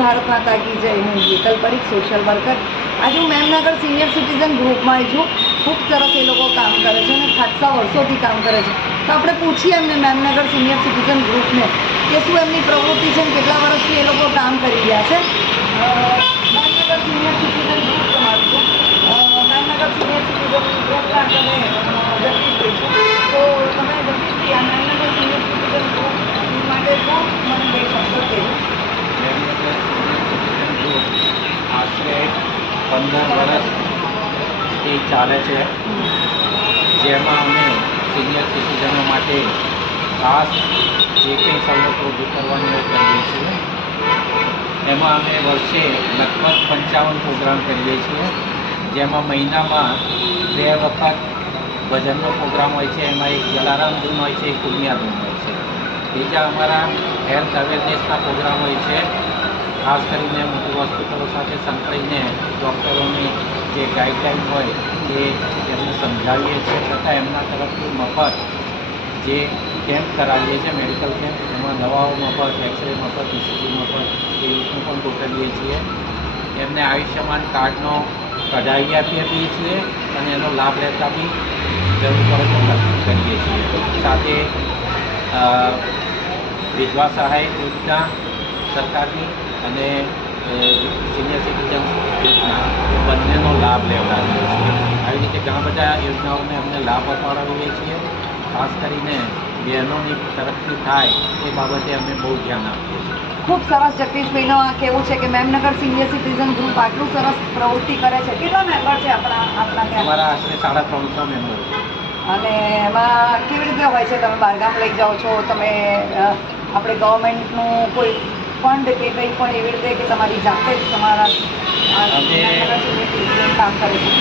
ભારત માતા કી જય। હું હેતલ પરીખ, સોશિયલ વર્કર। આજે હું મેમનગર સિનિયર સિટીઝન ગ્રુપમાં છું। ખૂબ સરસ એ લોકો કામ કરે છે અને ખાસા વર્ષોથી કામ કરે છે। તો આપણે પૂછીએ એમને મેમનગર સિનિયર સિટીઝન ગ્રુપને કે શું એમની પ્રવૃત્તિ છે, કેટલા વર્ષથી એ લોકો કામ કરી રહ્યા છે। મેમનગર સિનિયર સિટીઝન ગ્રુપ તમારું છે, મેમનગર સિનિયર સિટીઝન ગ્રુપના તમે જગદીશભાઈ છો। તો તમે જગદીશભાઈ આ મેમનગર સિનિયર સિટીઝન ગ્રુપ માટે શું મને બે શબ્દો કહેવું। આશરે 15 વર્ષથી ચાલે છે, જેમાં અમે સિનિયર સિટીઝનો માટે ખાસ જે કંઈ સવલતો ઊભી કરવાની હોય કરીએ છીએ। એમાં અમે વર્ષે લગભગ 55 પ્રોગ્રામ કરીએ છીએ, જેમાં મહિનામાં 2 વખત ભજનનો પ્રોગ્રામ હોય છે। એમાં એક જલારામ ધૂન હોય છે, એક પુણ્યા ધૂન હોય છે। બીજા અમારા હેલ્થ અવેરનેસના પ્રોગ્રામ હોય છે, ખાસ કરીને મોટી હોસ્પિટલો સાથે સંકળાઈને ડૉક્ટરોની જે ગાઈડલાઈન હોય એ એમને સમજાવીએ છીએ, છતાં એમના તરફથી મફત જે કેમ્પ કરાવીએ છીએ, મેડિકલ કેમ્પ, એમાં દવાઓ મફત, એક્સરે મફત, ઇસીજી મફત એ રીતનું પણ ગોઠવીએ છીએ। એમને આયુષ્યમાન કાર્ડનો કઢાવી આપીએ છીએ અને એનો લાભ લેતા બી જરૂર પડે તો કરીએ છીએ। સાથે વિધવા સહાય યોજના સરકારની અને સિનિયર સિટીઝન યોજના એ બંનેનો લાભ લેવડાવીએ છીએ। આવી રીતે ઘણા બધા યોજનાઓને અમને લાભ અપાવીએ છીએ। ખાસ કરીને બહેનોની તરફથી થાય એ બાબતે અમે બહુ ધ્યાન આપીએ છીએ। ખૂબ સરસ જગદીશભાઈનો આ કહેવું છે કે મેમનગર સિનિયર સિટીઝન ગ્રુપ આટલું સરસ પ્રવૃત્તિ કરે છે। કેટલા મેમ્બર છે આપણા ત્યાં? અમારા આશરે 350 મેમ્બર છે। અને એમાં કેવી રીતે હોય છે? તમે બહારગામ લઈ જાઓ છો, તમે આપણે ગવર્મેન્ટનું કોઈ ફંડ કે કંઈ પણ એવી રીતે કે તમારી જાતે જ તમારા કામ કરે છે?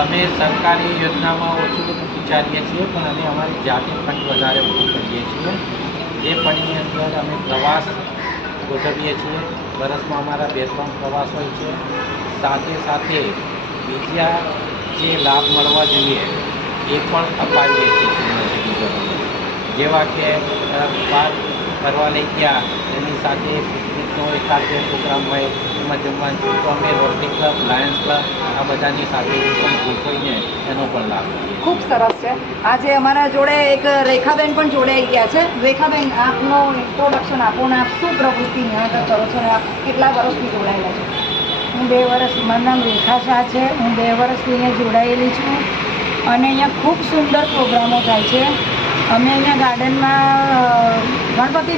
અમે સરકારી યોજનામાં ઓછું બધું વિચારીએ છીએ, પણ અમે અમારી જાતે ફંડ વધારે ઊભું કરીએ છીએ। એ ફંડની અંદર અમે પ્રવાસ ગોઠવીએ છીએ। વર્ષમાં અમારા 2-3 પ્રવાસ હોય છે। સાથે સાથે બીજા જે લાભ મળવા જોઈએ એ પણ અપાવીએ છીએ સિનિયર સિટીઝનોને, જેવા કે બહાર ફરવા લઈ ગયા, એની સાથે પિકનિકનો એકાદ 2 પ્રોગ્રામ હોય એમાં જમવાનું, તો અમે રોટરી ક્લબ, લાયન્સ ક્લબ આ બધાની સાથે પણ ગોઠવીને એનો પણ લાભ લઈએ। ખૂબ સરસ છે। આજે અમારા જોડે એક રેખાબેન પણ જોડાઈ ગયા છે। રેખાબેન, આપનો ઇન્ટ્રોડક્શન આપો ને આપ શું પ્રવૃત્તિ અહીંયા કરો છો અને આપ કેટલા વર્ષથી જોડાયેલા છો? હું 2 વર્ષ, મારું નામ રેખા શાહ છે। હું 2 વર્ષથી અહીંયા જોડાયેલી છું અને અહીંયા ખૂબ સુંદર પ્રોગ્રામો થાય છે। અમે અહીંયા ગાર્ડનમાં ગણપતિ